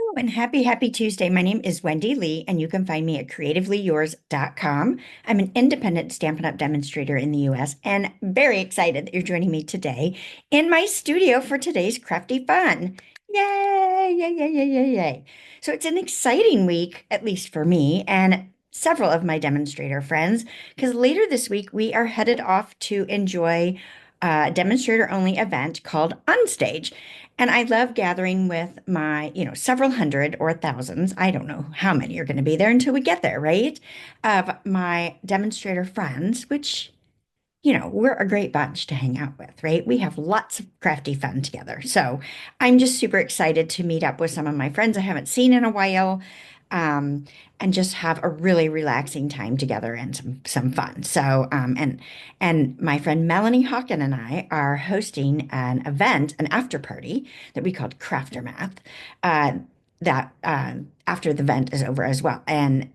Hello and happy Tuesday. My name is Wendy Lee, and you can find me at CreativeLeeYours.com. I'm an independent Stampin' Up! Demonstrator in the US and very excited that you're joining me today in my studio for today's crafty fun. Yay, yay, yay, yay, yay, yay. So it's an exciting week, at least for me and several of my demonstrator friends, because later this week we are headed off to enjoy a demonstrator only event called Onstage. And I love gathering with my, several hundred or thousands. I don't know how many are going to be there until we get there, right? Of my demonstrator friends, which, we're a great bunch to hang out with, right? We have lots of crafty fun together. So I'm just super excited to meet up with some of my friends I haven't seen in a while, um, and just have a really relaxing time together and some fun. So and my friend Melanie Hawken and I are hosting an event, an after party that we called Craftermath, uh, that after the event is over as well. And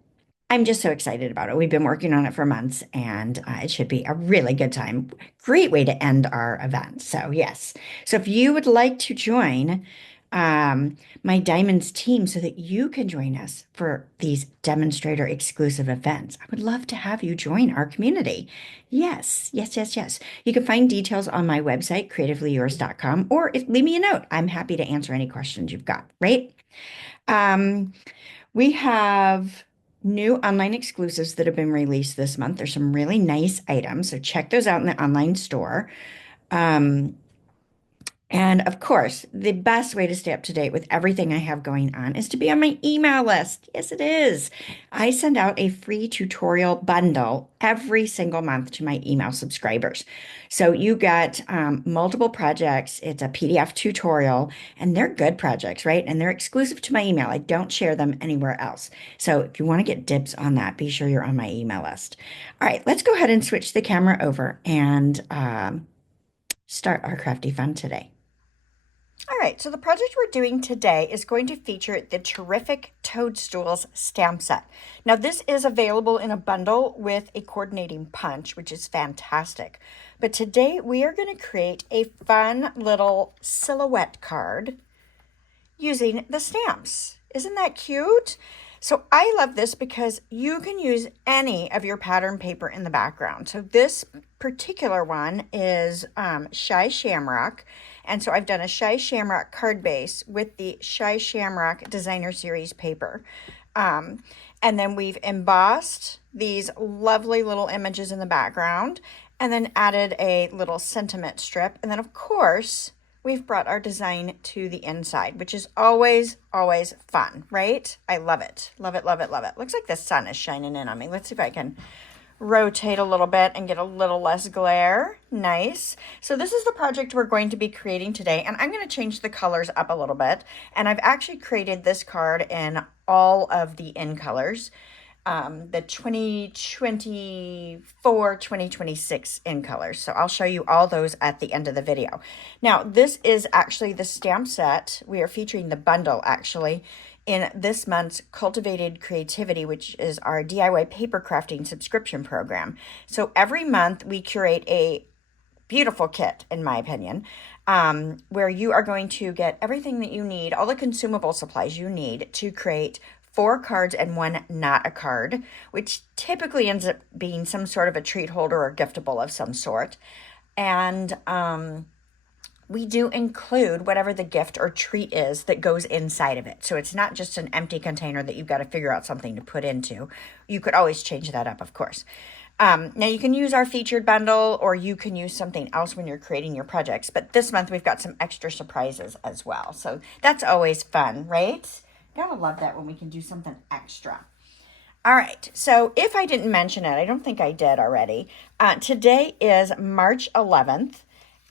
I'm just so excited about it. We've been working on it for months, and it should be a really good time. Great way to end our event. So, yes. So, if you would like to join my Diamonds team so that you can join us for these demonstrator exclusive events, I would love to have you join our community. Yes, yes, yes, yes. You can find details on my website, creativelyyours.com, or leave me a note. I'm happy to answer any questions you've got, right? Um, we have new online exclusives that have been released this month. There's some really nice items, so check those out in the online store. Um, and of course, the best way to stay up to date with everything I have going on is to be on my email list. Yes, it is. I send out a free tutorial bundle every single month to my email subscribers. So you get multiple projects. It's a PDF tutorial, and they're good projects, right? And they're exclusive to my email. I don't share them anywhere else. So if you want to get dibs on that, be sure you're on my email list. All right, let's go ahead and switch the camera over and start our crafty fun today. All right, so the project we're doing today is going to feature the terrific Toadstools stamp set. Now, this is available in a bundle with a coordinating punch, which is fantastic. But today we are going to create a fun little silhouette card using the stamps. Isn't that cute? So I love this because you can use any of your pattern paper in the background. So this particular one is Shy Shamrock. And so I've done a Shy Shamrock card base with the Shy Shamrock Designer Series paper. And then we've embossed these lovely little images in the background and then added a little sentiment strip. And then, of course, we've brought our design to the inside, which is always, always fun, right? I love it. Love it, love it, love it. Looks like the sun is shining in on me. Let's see if I can rotate a little bit and get a little less glare. Nice. So this is the project we're going to be creating today, and I'm going to change the colors up a little bit. And I've actually created this card in all of the in colors. The 2024, 2026 in colors. So I'll show you all those at the end of the video. Now, this is actually the stamp set. We are featuring the bundle actually in this month's Cultivated Creativity, which is our DIY paper crafting subscription program. So every month we curate a beautiful kit, in my opinion, where you are going to get everything that you need, all the consumable supplies you need to create 4 cards and 1 not a card, which typically ends up being some sort of a treat holder or giftable of some sort. And we do include whatever the gift or treat is that goes inside of it. So it's not just an empty container that you've got to figure out something to put into. You could always change that up, of course. Now you can use our featured bundle, or you can use something else when you're creating your projects. But this month we've got some extra surprises as well. So that's always fun, right? Gotta love that when we can do something extra. All right, so if I didn't mention it, I don't think I did already. Today is March 11th,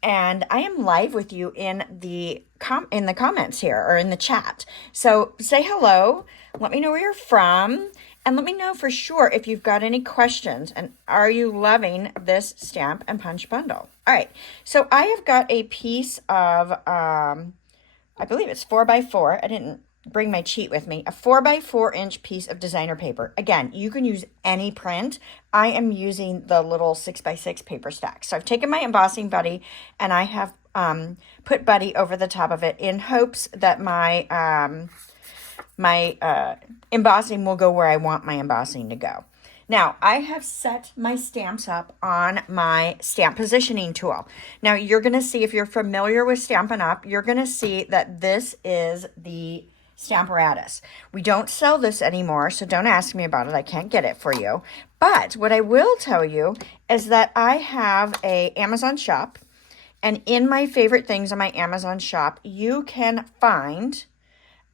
and I am live with you in the comments here, or in the chat. So say hello, let me know where you're from, and let me know for sure if you've got any questions, and are you loving this stamp and punch bundle? All right, so I have got a piece of, I believe it's 4x4. I didn't bring my cheat with me. A 4x4-inch piece of designer paper. Again, you can use any print. I am using the little 6x6 paper stack. So I've taken my embossing buddy and I have put buddy over the top of it in hopes that my my embossing will go where I want my embossing to go. Now, I have set my stamps up on my stamp positioning tool. Now, you're going to see, if you're familiar with Stampin' Up, you're going to see that this is the Stamparatus. We don't sell this anymore, so don't ask me about it. I can't get it for you. But what I will tell you is that I have a Amazon shop, and in my favorite things on my Amazon shop, you can find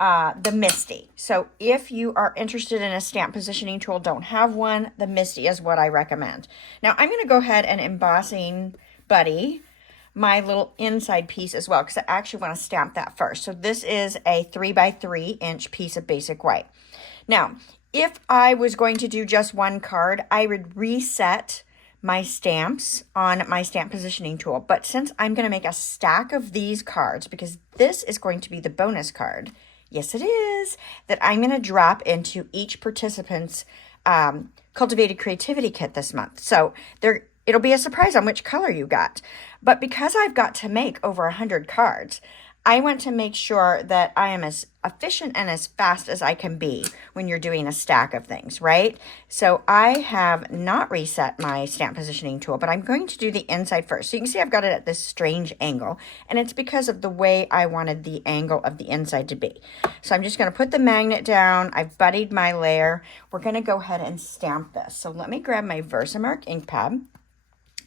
the Misty. So if you are interested in a stamp positioning tool, don't have one, the Misty is what I recommend. Now I'm going to go ahead and embossing buddy my little inside piece as well, because I actually want to stamp that first. So this is a 3x3" piece of basic white. Now, if I was going to do just one card, I would reset my stamps on my stamp positioning tool. But since I'm going to make a stack of these cards, because this is going to be the bonus card, yes, it is, that I'm going to drop into each participant's Cultivated Creativity Kit this month. So it'll be a surprise on which color you got. But because I've got to make over 100 cards, I want to make sure that I am as efficient and as fast as I can be when you're doing a stack of things, right? So I have not reset my stamp positioning tool, but I'm going to do the inside first. So you can see I've got it at this strange angle, and it's because of the way I wanted the angle of the inside to be. So I'm just going to put the magnet down. I've buddied my layer. We're going to go ahead and stamp this. So let me grab my Versamark ink pad.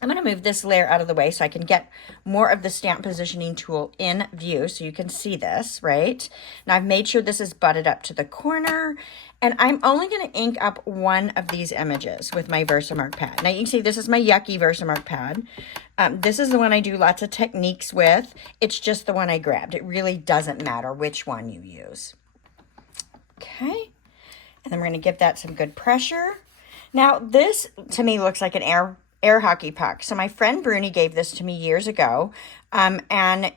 I'm going to move this layer out of the way so I can get more of the stamp positioning tool in view so you can see this, right? Now I've made sure this is butted up to the corner, and I'm only going to ink up one of these images with my Versamark pad. Now you can see this is my yucky Versamark pad. This is the one I do lots of techniques with. It's just the one I grabbed. It really doesn't matter which one you use. Okay, and then we're going to give that some good pressure. Now this to me looks like an air hockey puck. So my friend Bruni gave this to me years ago. And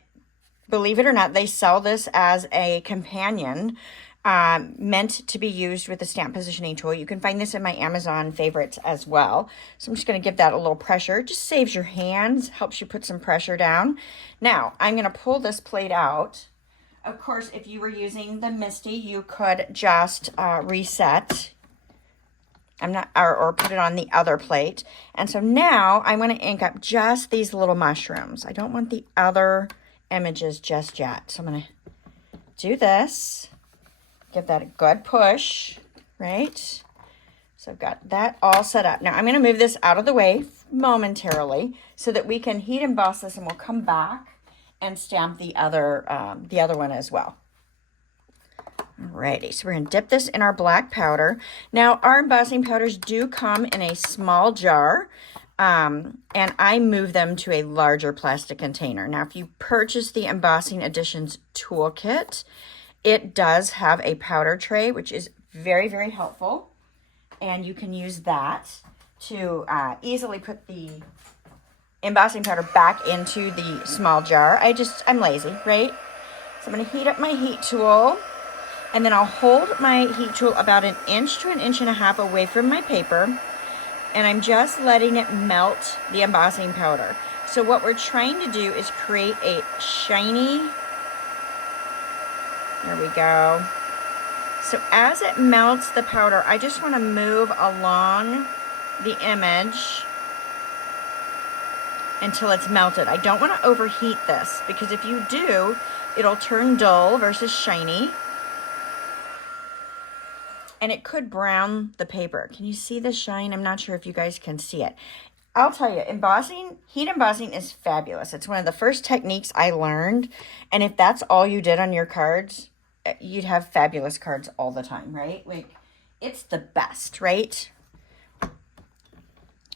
believe it or not, they sell this as a companion meant to be used with the stamp positioning tool. You can find this in my Amazon favorites as well. So I'm just going to give that a little pressure. It just saves your hands, helps you put some pressure down. Now I'm going to pull this plate out. Of course, if you were using the Misty, you could just reset. Or put it on the other plate. And so now I want to ink up just these little mushrooms. I don't want the other images just yet. So I'm going to do this, give that a good push, right? So I've got that all set up. Now I'm going to move this out of the way momentarily so that we can heat emboss this, and we'll come back and stamp the other one as well. Alrighty, so we're going to dip this in our black powder. Now, our embossing powders do come in a small jar, and I move them to a larger plastic container. Now, if you purchase the Embossing Editions toolkit, it does have a powder tray, which is very, very helpful, and you can use that to easily put the embossing powder back into the small jar. I'm lazy, right? So I'm going to heat up my heat tool. And then I'll hold my heat tool about 1 inch to 1.5 inches away from my paper. And I'm just letting it melt the embossing powder. So what we're trying to do is create a shiny, there we go. So as it melts the powder, I just want to move along the image until it's melted. I don't want to overheat this, because if you do, it'll turn dull versus shiny. And it could brown the paper. Can you see the shine? I'm not sure if you guys can see it. I'll tell you, heat embossing is fabulous. It's one of the first techniques I learned. And if that's all you did on your cards, you'd have fabulous cards all the time, right? Like, it's the best, right?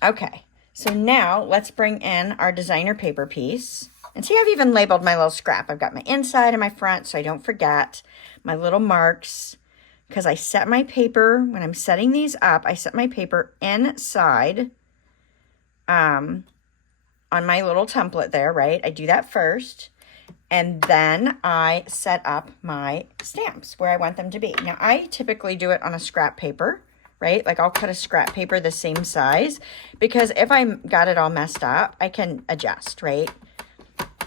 Okay, so now let's bring in our designer paper piece. And see, I've even labeled my little scrap. I've got my inside and my front, so I don't forget my little marks. Because I set my paper, when I'm setting these up, I set my paper inside on my little template there, right? I do that first. And then I set up my stamps where I want them to be. Now, I typically do it on a scrap paper, right? Like, I'll cut a scrap paper the same size. Because if I got it all messed up, I can adjust, right?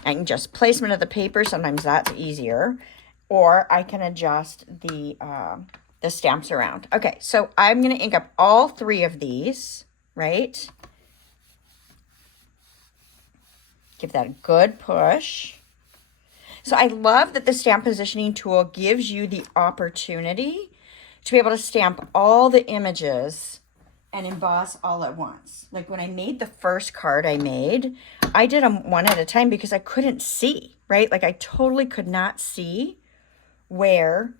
I can just placement of the paper. Sometimes that's easier. or I can adjust the stamps around. Okay, so I'm going to ink up all 3 of these, right? Give that a good push. So I love that the stamp positioning tool gives you the opportunity to be able to stamp all the images and emboss all at once. Like when I made the first card I made, I did them one at a time because I couldn't see, right? Like I totally could not see where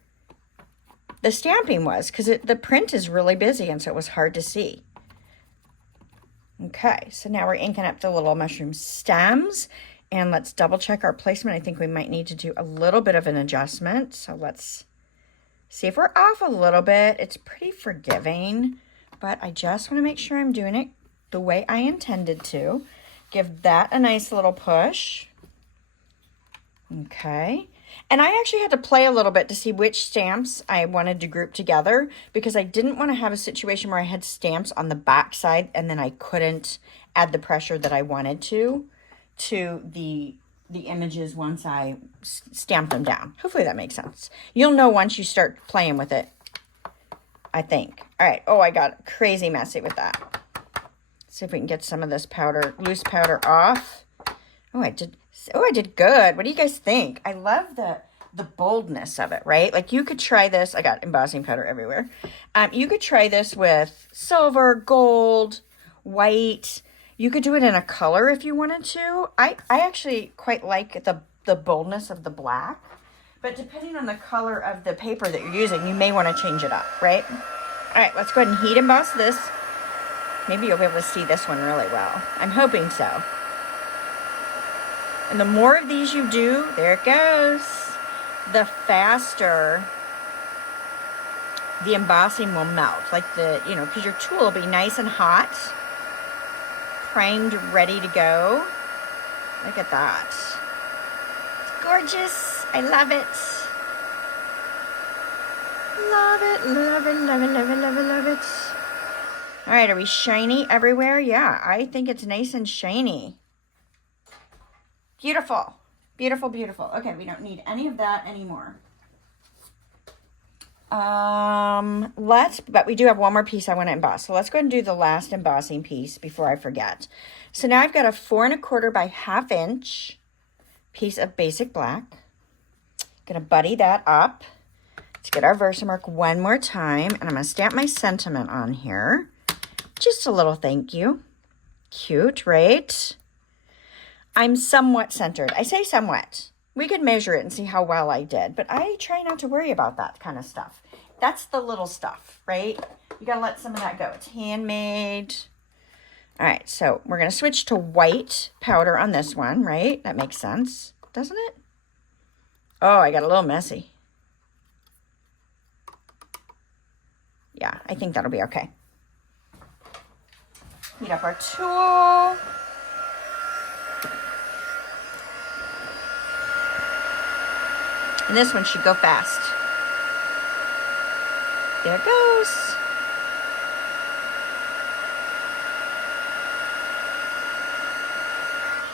the stamping was because the print is really busy and so it was hard to see. Okay, so now we're inking up the little mushroom stems and let's double check our placement. I think we might need to do a little bit of an adjustment. So let's see if we're off a little bit. It's pretty forgiving, but I just want to make sure I'm doing it the way I intended to. Give that a nice little push. Okay. And I actually had to play a little bit to see which stamps I wanted to group together because I didn't want to have a situation where I had stamps on the back side and then I couldn't add the pressure that I wanted to the images once I stamp them down. Hopefully that makes sense. You'll know once you start playing with it, I think. All right. Oh, I got crazy messy with that. Let's see if we can get some of this powder, loose powder off. Oh, I did good. What do you guys think? I love the boldness of it, right? Like you could try this. I got embossing powder everywhere. You could try this with silver, gold, white. You could do it in a color if you wanted to. I actually quite like the boldness of the black, but depending on the color of the paper that you're using, you may want to change it up, right? All right, let's go ahead and heat emboss this. Maybe you'll be able to see this one really well. I'm hoping so. And the more of these you do, there it goes, the faster the embossing will melt. Like because your tool will be nice and hot, primed, ready to go. Look at that. It's gorgeous. I love it. Love it, love it, love it, love it, love it, love it. All right, are we shiny everywhere? Yeah, I think it's nice and shiny. Beautiful, beautiful, beautiful. Okay, we don't need any of that anymore. But we do have one more piece I want to emboss. So let's go ahead and do the last embossing piece before I forget. So now I've got a 4 1/4 by 1/2 inch piece of basic black. Gonna buddy that up. Let's get our Versamark one more time, and I'm gonna stamp my sentiment on here. Just a little thank you. Cute, right? I'm somewhat centered. I say somewhat. We could measure it and see how well I did, but I try not to worry about that kind of stuff. That's the little stuff, right? You gotta let some of that go. It's handmade. All right, so we're gonna switch to white powder on this one, right? That makes sense, doesn't it? Oh, I got a little messy. Yeah, I think that'll be okay. Heat up our tool. And this one should go fast. There it goes.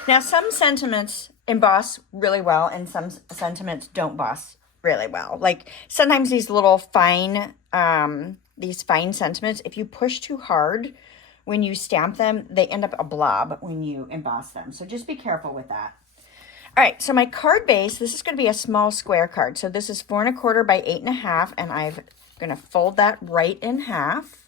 Now, some sentiments emboss really well and some sentiments don't emboss really well. Like sometimes these little fine sentiments, if you push too hard when you stamp them, they end up a blob when you emboss them. So just be careful with that. All right, so my card base, this is going to be a small square card. So this is 4 1/4 by 8 1/2, and I'm going to fold that right in half.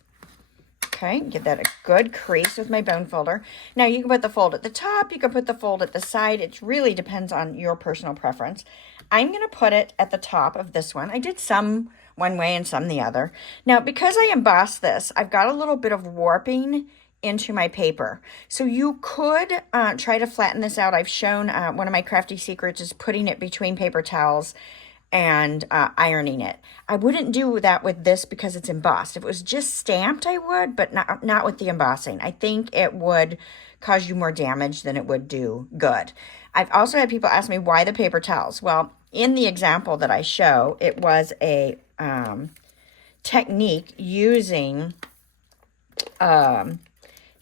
Okay, give that a good crease with my bone folder. Now you can put the fold at the top, you can put the fold at the side. It really depends on your personal preference. I'm going to put it at the top of this one. I did some one way and some the other. Now, because I embossed this, I've got a little bit of warping into my paper. So you could try to flatten this out. I've shown one of my crafty secrets is putting it between paper towels and ironing it. I wouldn't do that with this because it's embossed. If it was just stamped, I would, but not with the embossing. I think it would cause you more damage than it would do good. I've also had people ask me why the paper towels. Well, in the example that I show, it was a technique using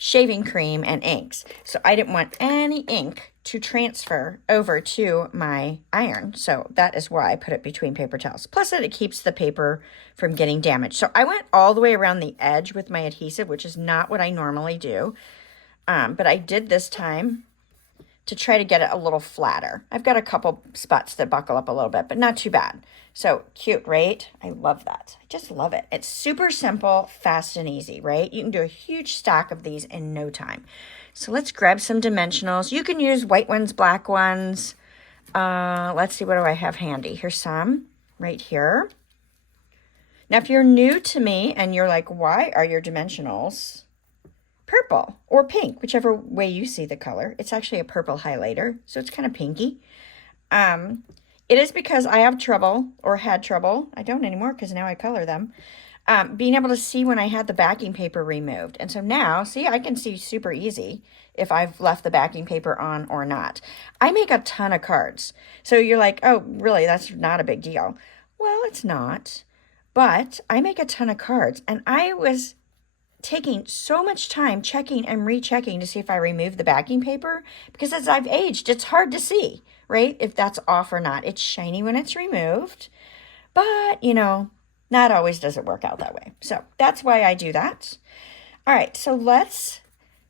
shaving cream and inks. So I didn't want any ink to transfer over to my iron. So that is why I put it between paper towels. Plus that it keeps the paper from getting damaged. So I went all the way around the edge with my adhesive, which is not what I normally do. But I did this time to try to get it a little flatter. I've got a couple spots that buckle up a little bit, but not too bad. So cute, right? I love that. I just love it. It's super simple, fast, and easy, right? You can do a huge stack of these in no time. So let's grab some dimensionals. You can use white ones, black ones. Let's see, what do I have handy? Here's some right here. Now, if you're new to me and you're like, why are your dimensionals purple or pink, whichever way you see the color? It's actually a purple highlighter, so it's kind of pinky. It is because I have trouble, or had trouble, I don't anymore because now I color them, being able to see when I had the backing paper removed. And so now, see, I can see super easy if I've left the backing paper on or not. I make a ton of cards. So you're like, oh, really, that's not a big deal. Well, it's not, but I make a ton of cards, and I was taking so much time checking and rechecking to see if I removed the backing paper, because as I've aged, it's hard to see, right, if that's off or not. It's shiny when it's removed, but, you know, not always does it work out that way. So that's why I do that. All right, so let's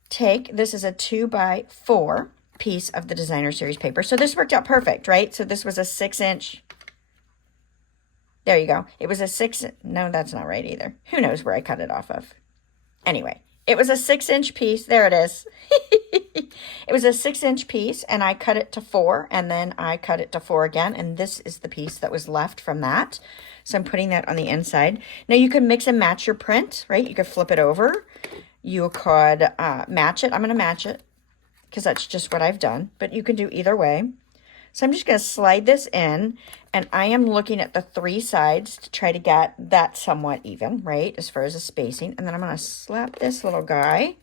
take, this is a 2x4 piece of the Designer Series paper. So this worked out perfect, right? So this was a 6-inch. There you go. It was a 6, no, that's not right either. Who knows where I cut it off of? Anyway, it was a 6-inch piece. There it is. It was a 6-inch piece, and I cut it to 4, and then I cut it to 4 again, and this is the piece that was left from that. So I'm putting that on the inside. Now you can mix and match your print, right? You could flip it over. You could match it. I'm going to match it because that's just what I've done, but you can do either way. So I'm just going to slide this in, and I am looking at the 3 sides to try to get that somewhat even, right, as far as the spacing. And then I'm going to slap this little guy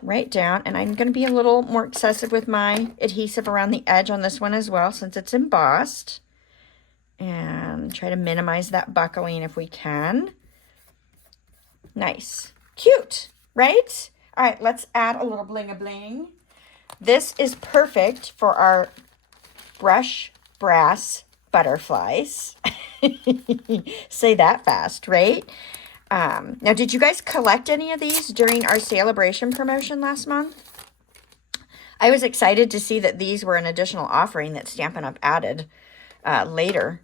right down, and I'm going to be a little more excessive with my adhesive around the edge on this one as well, since it's embossed, and try to minimize that buckling if we can. Nice. Cute, right? All right, let's add a little bling-a-bling. This is perfect for our brush brass butterflies. Say that fast, right? Now, did you guys collect any of these during our celebration promotion last month? I was excited to see that these were an additional offering that Stampin' Up! Added later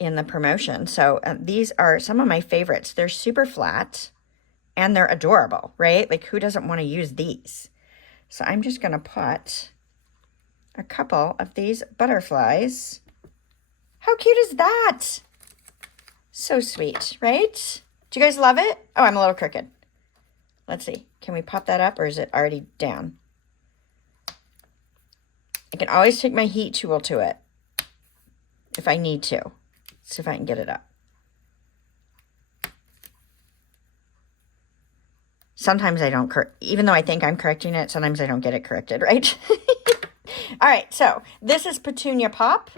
in the promotion. So these are some of my favorites. They're super flat and they're adorable, right? Like, who doesn't want to use these? So I'm just going to put a couple of these butterflies. How cute is that? So sweet, right? Do you guys love it? Oh, I'm a little crooked. Let's see. Can we pop that up, or is it already down? I can always take my heat tool to it if I need to. Let's see if I can get it up. Sometimes I don't, even though I think I'm correcting it, sometimes I don't get it corrected, right? All right, so this is Petunia Pop.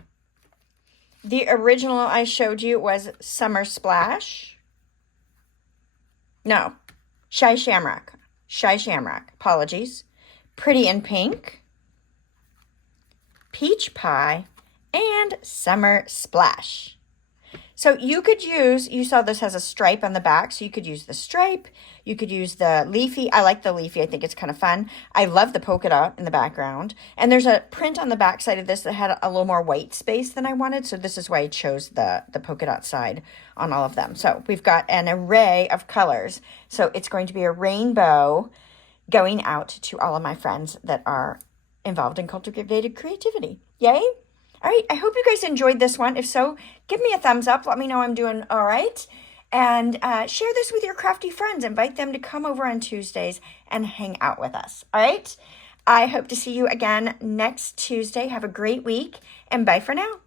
The original I showed you was Summer Splash. No, Shy Shamrock. Shy Shamrock, apologies. Pretty in Pink, Peach Pie, and Summer Splash. So you could use, you saw this has a stripe on the back, so you could use the stripe, you could use the leafy. I like the leafy, I think it's kind of fun. I love the polka dot in the background. And there's a print on the back side of this that had a little more white space than I wanted, so this is why I chose the polka dot side on all of them. So we've got an array of colors. So it's going to be a rainbow going out to all of my friends that are involved in cultivated creativity. Yay! All right, I hope you guys enjoyed this one. If so, give me a thumbs up. Let me know I'm doing all right. And share this with your crafty friends. Invite them to come over on Tuesdays and hang out with us. All right? I hope to see you again next Tuesday. Have a great week, and bye for now.